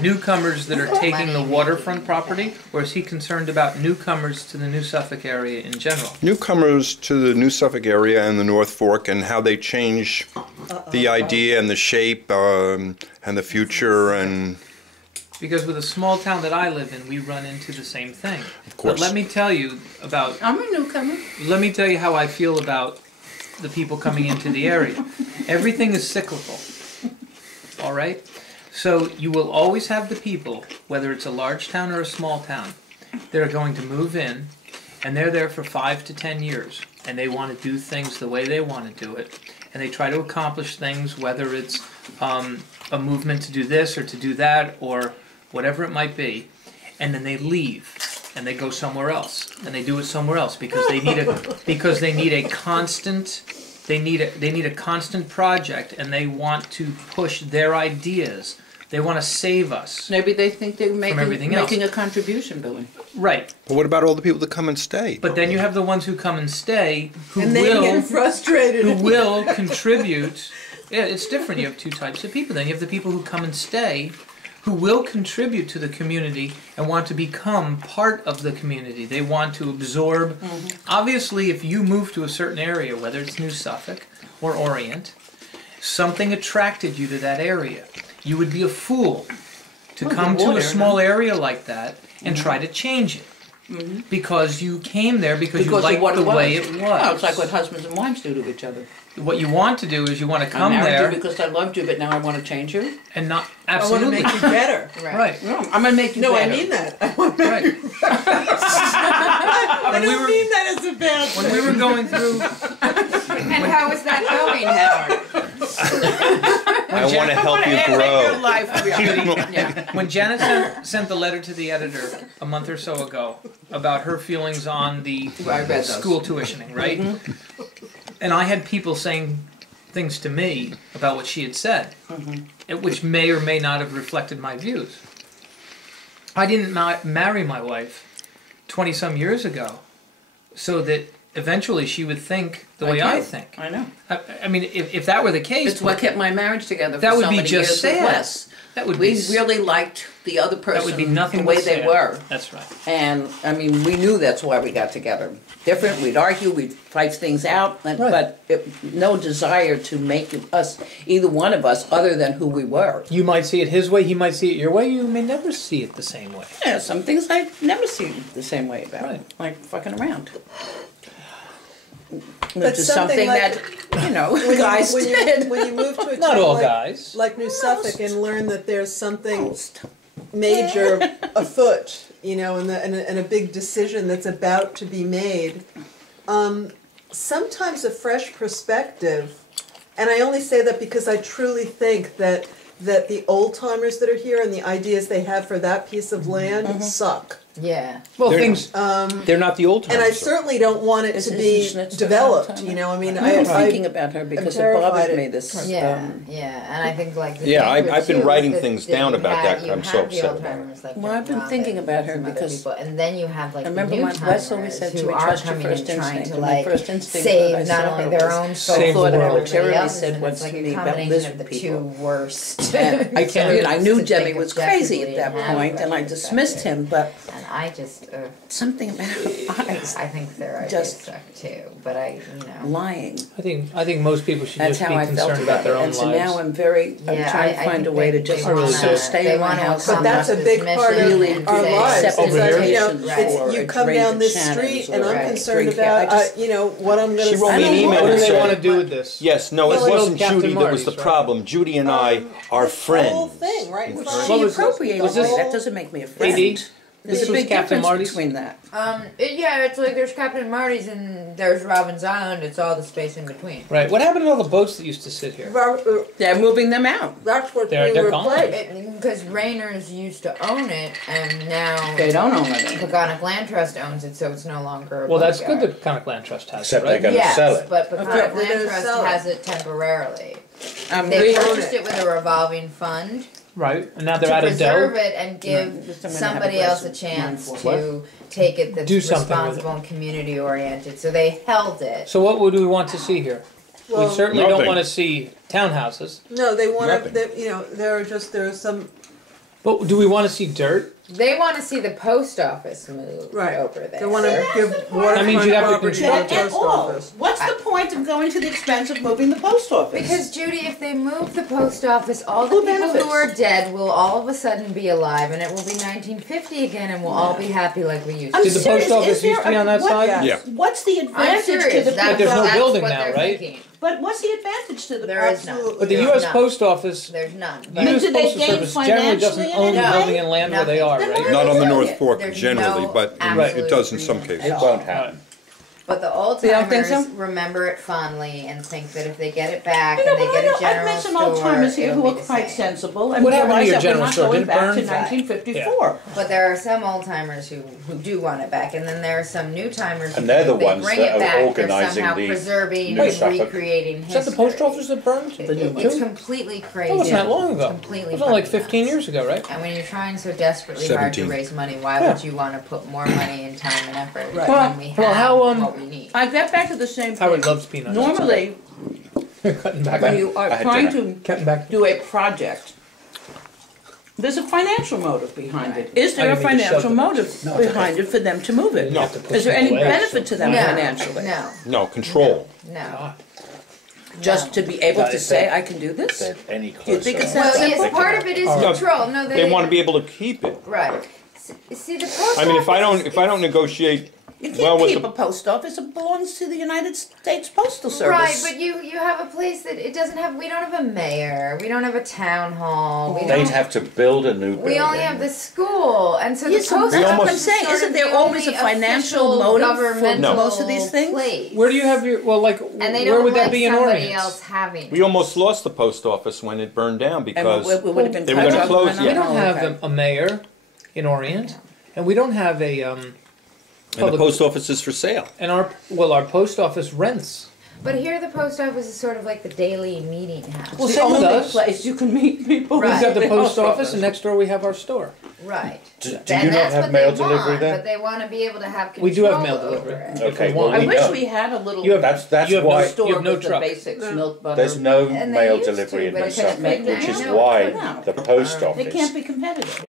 newcomers that are taking the waterfront property, or is he concerned about newcomers to the New Suffolk area in general? Newcomers to the New Suffolk area and the North Fork, and how they change the idea and the shape and the future. And because with a small town that I live in, we run into the same thing. Of course. But let me tell you about... I'm a newcomer. Let me tell you how I feel about the people coming into the area. Everything is cyclical, all right? So you will always have the people, whether it's a large town or a small town, that are going to move in, and they're there for 5 to 10 years, and they want to do things the way they want to do it, and they try to accomplish things, whether it's a movement to do this or to do that or whatever it might be, and then they leave and they go somewhere else, and they do it somewhere else because they need a constant. They need a constant project, and they want to push their ideas. They want to save us. Maybe they think they're making a contribution, Billy. Right. but what about all the people that come and stay? But then you have the ones who come and stay, who And they get frustrated. who will contribute. Yeah, it's different. You have two types of people. Then you have the people who come and stay, who will contribute to the community and want to become part of the community. They want to absorb. Obviously, if you move to a certain area, whether it's New Suffolk or Orient, something attracted you to that area. You would be a fool to come to a small area like that and try to change it. Because you came there because you liked the way it was. Oh, it's like what husbands and wives do to each other. What you want to do is you want to come I married there you because I loved you, but now I want to change you. and not I absolutely want to make you better. right. No, I'm going to make you No, better. I mean that. I want to make Right. you I don't mean that as a bad thing. When we were going through, And how is that going, Howard? I want to help you grow. Yeah. when Janet sent the letter to the editor a month or so ago about her feelings on the I read those. school tuitioning, right? And I had people saying things to me about what she had said, which may or may not have reflected my views. I didn't marry my wife 20-some years ago so that eventually she would think the way I think. I know. I mean, if that were the case... It's what kept my marriage together for that would so be many just years sad. with Wes. That would We be really liked the other person that would be nothing the way but they sad. were. That's right. And, I mean, we knew that's why we got together. Different, we'd argue, we'd fight things out, but no desire to make us, either one of us, other than who we were. You might see it his way, he might see it your way, you may never see it the same way. Yeah, some things I never see the same way about, Right. like fucking around. But Which is something something like- that, you know, when guys you, did. when you move to a Not town all like, guys. like New Suffolk and learn that there's something major afoot, you know, and a big decision that's about to be made. Sometimes a fresh perspective, and I only say that because I truly think that the old timers that are here and the ideas they have for that piece of land suck. Yeah. Well, They're- things, they're not the old times. And I though. certainly don't want it to be developed, you know, I mean, I'm I thinking about her because it terrified bothered me of- this. Yeah, yeah, and I think like the Yeah, thing I've been too writing is things that down you about that, you I'm so have the upset old about it. timers like Well, I've been Robin thinking about and her some other because people, and then you have like I the remember new when Wes always timers said to who me, are trust your coming first and trying instinct. to And my like first instinct that I save saw not only her their was own soul Save the but world. everybody Literally else's, said and once it's like to a me about combination lizard of the people. two worst. And I So mean, I knew to Jemmy think was crazy at objectively that and have point, and I fresh dismissed him, but And I just, something about her eyes I think their ideas Just suck too, but I, you know. lying. I think most people should That's just how be I felt concerned about about their it. own And so lives. now I'm trying to I find a think way to they just wanna- stay they in my wanna house. But that's a accomplish big this part of mission really and our say- lives. accept Is that, you know, invitations Right. it's, you or come drink down at this Shannon's street and or I'm Right. concerned drink about, I just- you know, what I'm going She to wrote me an say. email What do and they said- want to do with this? Yes, no, Well, it it's wasn't Captain Judy that was the Marty's, right? problem. Judy and I are friends. The whole thing, right in front She of you. appropriated was me. this- That doesn't make me a friend. AD? There's This a was big Captain difference Marty's? between that. Yeah, it's like there's Captain Marty's and there's Robin's Island. It's all the space in between. Right. What happened to all the boats that used to sit here? They're moving them out. That's what They're we gone. replaced. Because Rayners used to own it, and now They don't own it. Peconic Land Trust owns it, so it's no longer. A Well, that's good boatyard. that Peconic Land Trust has Except it, right? they gotta Yes, sell it. but Okay, Peconic they're Land gonna Trust sell it. has it temporarily. I'm They re- purchased it with a revolving fund Right. And now they're to out of preserve dough. it and give Just I'm gonna somebody have a else a glass of chance wine to take it that's Do something with responsible and community oriented. So they held it. So what would we want to see here? Well, We certainly don't Nothing. want to see townhouses. No, they want Nothing. to, you know, there are some But do we want to see dirt? They want to see the post office move Right. over there. They want to That's give the point. waterfront That means you'd have to property to control the At post all. office. What's the point of going to the expense of moving the post office? Because Judy, if they move the post office, all the Who people benefits? who are dead will all of a sudden be alive, and it will be 1950 again, and we'll all be happy like we used I'm to. Did the serious, post office is there used to be on that what- side? Yeah. What's the I'm advantage to serious. the That's, there's no that's building what now, they're right? thinking. But what's the advantage to the There is none. Absolutely. But the There's U.S. none. Post Office, There's none. the But do U.S. they Postal gain Service generally doesn't financially own the in any building way? and land where they Nothing. are, Then right? why Not on the There's North no- Fork there's generally, no but absolute it does in some reason cases. at It all. won't happen. But the old You don't think timers so? remember it fondly and think that if they get it back You know, and they but get a I've general met some store, old timers here it'll who be are the quite same. sensible and What happened to realize your that we're general not store? going Did it back burn? to 1954. But there are some old timers who do want it back, and then there are some new timers who And they're the if they ones bring that it are back, they're organising somehow the preserving New and Suffolk. recreating history. Is that the post office that burned? It's completely crazy. That wasn't that long It's ago. completely It was only like fucking 15 nuts. years ago, right? And when you're trying so desperately hard to 17. raise money, why Yeah. would you want to put more money and time and effort Right. when we have Well, how, what we need? I get back to the same thing. Howard loves peanuts. Normally, Cutting back. when you I are had trying dinner. to Cutting back. do a project, there's a financial motive behind it. Is there I a didn't mean to shove financial the- motive No, it's behind it for them to move it? You have to push Is there them any away, benefit to them No, financially? no, No, control. no. God. Just to be able to say, I can do this? They're any Do you think closer. it's that Well, simple? yes, part of it is No, control. No, They want to be able to keep it. right. See, the post I mean, if I office don't, is- if I don't negotiate You well can't with keep the, a post office, it belongs to the United States Postal Service. Right, but you have a place that it doesn't have. We don't have a mayor. We don't have a town hall. We They'd don't. have to build a new building. We only have the school, and so Yes, the post that's office what I'm is saying. sort Isn't of there the always only a financial official motive for governmental most of these things? place. Where do you have your, well, like, And they where don't would like that be in somebody Orient? else having. we almost lost the post office when it burned down And because we would have been they were gonna cut off close, by now? yeah. We don't Oh, have okay. a mayor in Orient, and we don't have a, and the public- post office is for sale. and our post office rents. But here, the post office is sort of like the daily meeting house. Well, It's same the with only us. place you can meet people. Right. We've got the with post office, and next door we have our store. Right. Do And you not that's have what mail they delivery want, then? But they want to be able to have control We do have mail over delivery. it. If Okay, we well, want. I we wish don't. we had a little You have- That's You have why no store You have no with the truck. basics, milk, butter. there's no And they mail used to, delivery in but New it couldn't Suffolk, make which now. is No, it why couldn't. the post They office can't be competitive.